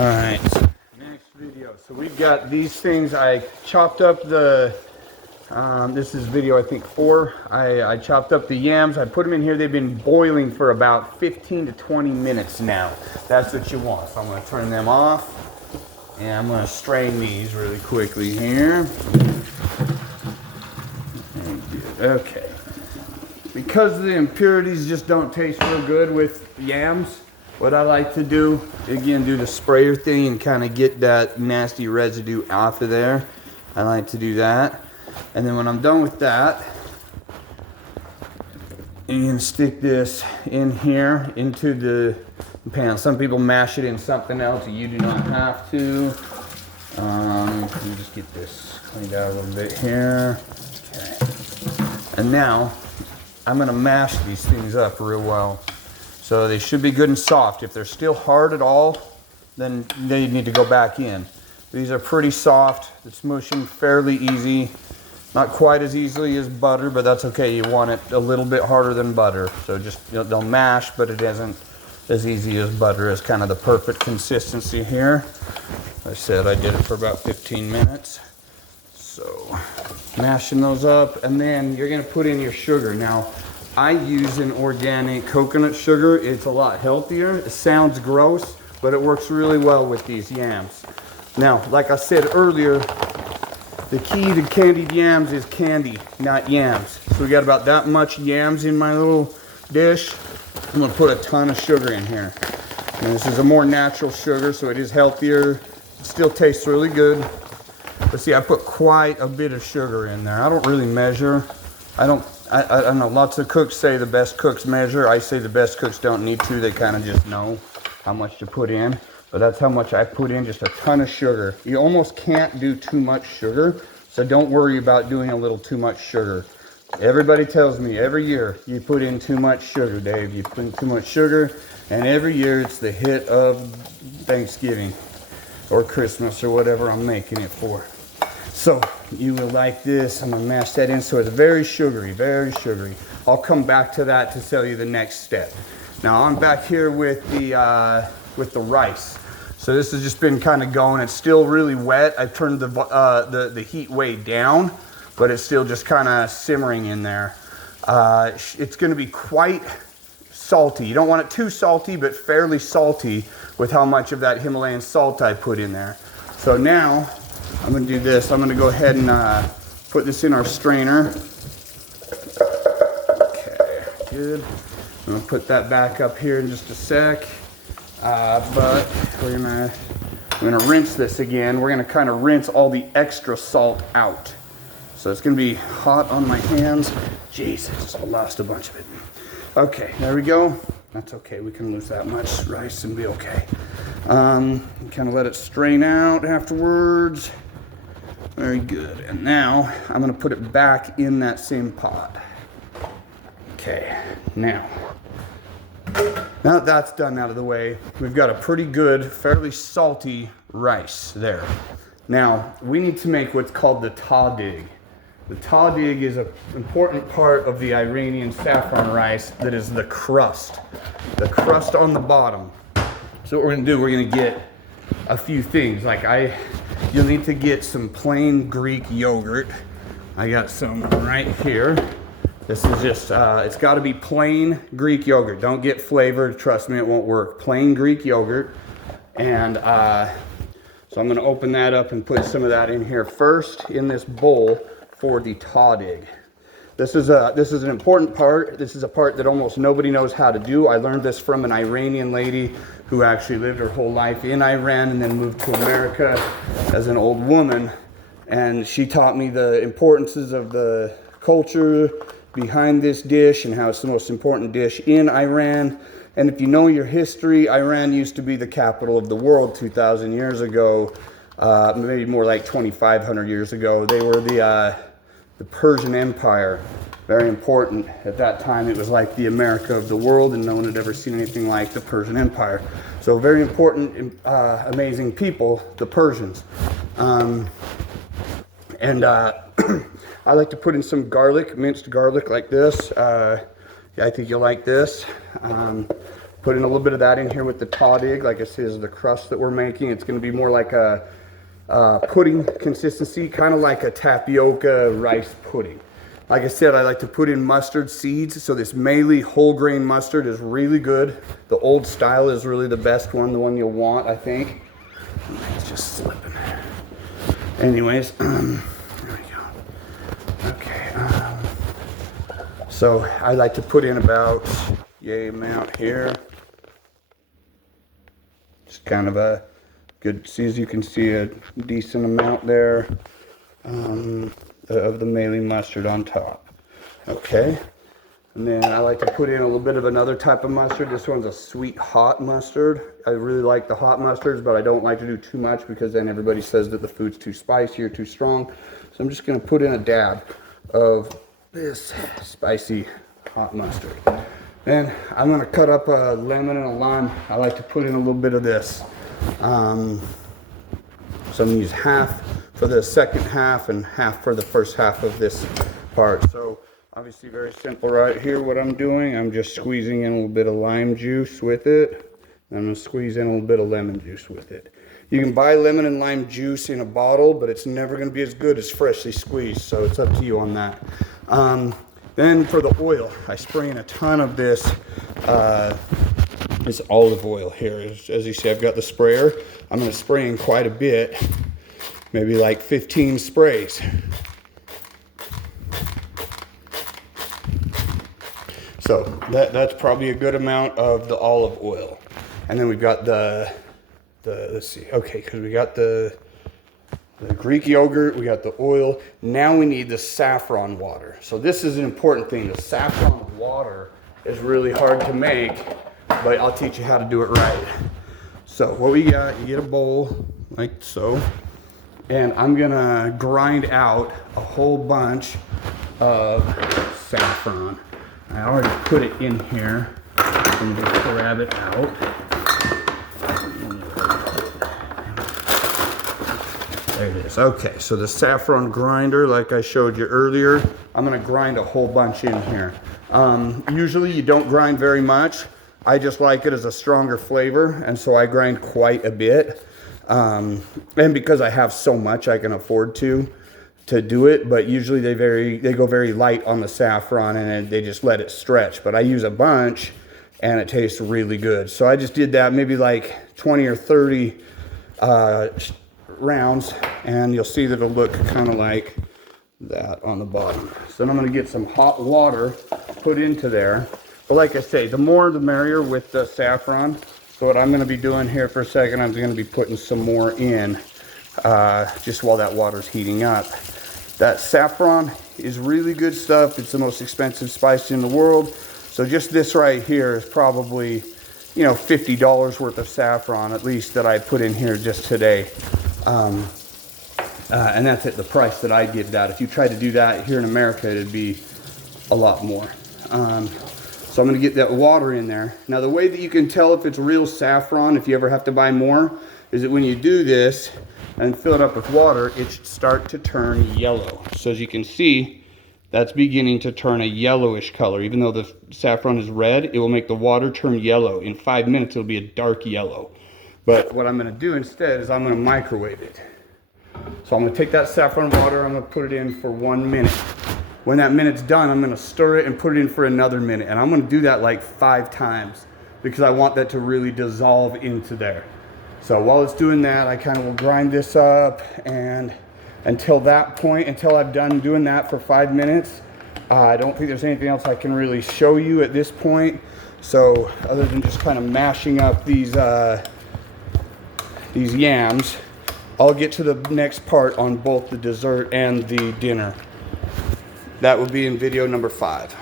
Alright, next video. So we've got these things. I chopped up the, this is video I think 4. I chopped up the yams. I put them in here. They've been boiling for about 15 to 20 minutes now. That's what you want. So I'm going to turn them off. And I'm going to strain these really quickly here. Okay. Because the impurities just don't taste real good with yams, what I like to do, again, do the sprayer thing and kind of get that nasty residue off of there. I like to do that. And then when I'm done with that, you're going to stick this in here into the pan. Some people mash it in something else. You do not have to. Let me just get this cleaned out a little bit here. Okay. And now I'm going to mash these things up real well. So they should be good and soft. If they're still hard at all, then they need to go back in. These are pretty soft. It's mushing fairly easy. Not quite as easily as butter, but that's okay. You want it a little bit harder than butter. So just, they'll mash, but it isn't as easy as butter. It's kind of the perfect consistency here. I said I did it for about 15 minutes. So mashing those up, and then you're gonna put in your sugar. Now, I use an organic coconut sugar. It's a lot healthier. It sounds gross, but it works really well with these yams. Now, like I said earlier, the key to candied yams is candy, not yams. So we got about that much yams in my little dish. I'm gonna put a ton of sugar in here. And this is a more natural sugar, so it is healthier. It still tastes really good. But see, I put quite a bit of sugar in there. I don't really measure. I don't know, lots of cooks say the best cooks measure. I say the best cooks don't need to. They kind of just know how much to put in. But that's how much I put in, just a ton of sugar. You almost can't do too much sugar, so don't worry about doing a little too much sugar. Everybody tells me every year, you put in too much sugar, Dave. You put in too much sugar, and every year it's the hit of Thanksgiving or Christmas or whatever I'm making it for. So you will like this. I'm gonna mash that in so it's very sugary, very sugary. I'll come back to that to tell you the next step. Now I'm back here with the rice. So this has just been kind of going. It's still really wet. I've turned the heat way down, but it's still just kind of simmering in there. It's gonna be quite salty. You don't want it too salty, but fairly salty with how much of that Himalayan salt I put in there. So now, I'm going to do this. I'm going to go ahead and put this in our strainer. Okay, good. I'm going to put that back up here in just a sec. But we're going to rinse this again. We're going to kind of rinse all the extra salt out. So it's going to be hot on my hands. Jeez, I just lost a bunch of it. Okay, there we go. That's okay. We can lose that much rice and be okay. Kind of let it strain out afterwards. Very good. And now I'm going to put it back in that same pot. Okay, now that that's done out of the way, we've got a pretty good, fairly salty rice there. Now, we need to make what's called the tahdig. The tahdig is an important part of the Iranian saffron rice that is the crust on the bottom. So what we're going to do, we're going to get a few things. You'll need to get some plain Greek yogurt. I got some right here. This is just, it's got to be plain Greek yogurt. Don't get flavored. Trust me, it won't work. Plain Greek yogurt. And so I'm going to open that up and put some of that in here first in this bowl for the tahdig. This is an important part. This is a part that almost nobody knows how to do. I learned this from an Iranian lady who actually lived her whole life in Iran and then moved to America as an old woman. And she taught me the importances of the culture behind this dish and how it's the most important dish in Iran. And if you know your history, Iran used to be the capital of the world 2,000 years ago, maybe more like 2,500 years ago. They were the Persian Empire. Very important. At that time, it was like the America of the world, and no one had ever seen anything like the Persian Empire. So very important, amazing people, the Persians. I like to put in some garlic, minced garlic like this. I think you'll like this. Putting a little bit of that in here with the tahdig. Like I said, is the crust that we're making. It's going to be more like a pudding consistency, kind of like a tapioca rice pudding. Like I said, I like to put in mustard seeds. So this Meili whole grain mustard is really good. The old style is really the best one, the one you'll want, I think. It's just slipping. Anyways, there we go. Okay. So I like to put in about yay amount here. Just kind of a good, see, as you can see, a decent amount there of the Meili mustard on top. Okay. And then I like to put in a little bit of another type of mustard. This one's a sweet hot mustard. I really like the hot mustards, but I don't like to do too much because then everybody says that the food's too spicy or too strong. So I'm just going to put in a dab of this spicy hot mustard. Then I'm going to cut up a lemon and a lime. I like to put in a little bit of this. So I'm going to use half for the second half and half for the first half of this part. So obviously very simple right here what I'm doing. I'm just squeezing in a little bit of lime juice with it. I'm going to squeeze in a little bit of lemon juice with it. You can buy lemon and lime juice in a bottle, but it's never going to be as good as freshly squeezed, so it's up to you on that. Then for the oil, I spray in a ton of this olive oil here. As you see, I've got the sprayer. I'm going to spray in quite a bit, maybe like 15 sprays. So that's probably a good amount of the olive oil. And then we've got the let's see, okay, because we got the Greek yogurt, we got the oil. Now we need the saffron water. So this is an important thing. The saffron water is really hard to make, but I'll teach you how to do it right. So what we got, you get a bowl like so, and I'm gonna grind out a whole bunch of saffron. I already put it in here. I'm just grab it out. There it is. Okay, so the saffron grinder, like I showed you earlier, I'm going to grind a whole bunch in here. Usually you don't grind very much. I just like it as a stronger flavor, and so I grind quite a bit. And because I have so much, I can afford to do it, but usually they go very light on the saffron and they just let it stretch. But I use a bunch and it tastes really good. So I just did that, maybe like 20 or 30 rounds, and you'll see that it'll look kind of like that on the bottom. So then I'm going to get some hot water put into there. But like I say, the more the merrier with the saffron. So what I'm going to be doing here for a second, I'm going to be putting some more in just while that water's heating up. That saffron is really good stuff. It's the most expensive spice in the world. So just this right here is probably, you know, $50 worth of saffron, at least, that I put in here just today. And that's at the price that I give that. If you tried to do that here in America, it'd be a lot more. So I'm going to get that water in there. Now the way that you can tell if it's real saffron, if you ever have to buy more, is that when you do this and fill it up with water, it should start to turn yellow. So as you can see, that's beginning to turn a yellowish color. Even though the saffron is red, it will make the water turn yellow. In 5 minutes, it'll be a dark yellow. But what I'm going to do instead is I'm going to microwave it. So I'm going to take that saffron water, I'm going to put it in for 1 minute. When that minute's done, I'm going to stir it and put it in for another minute. And I'm going to do that like 5 times because I want that to really dissolve into there. So while it's doing that, I kind of will grind this up, and until that point, until I've done doing that for 5 minutes, I don't think there's anything else I can really show you at this point. So other than just kind of mashing up these yams, I'll get to the next part on both the dessert and the dinner. That will be in video number 5.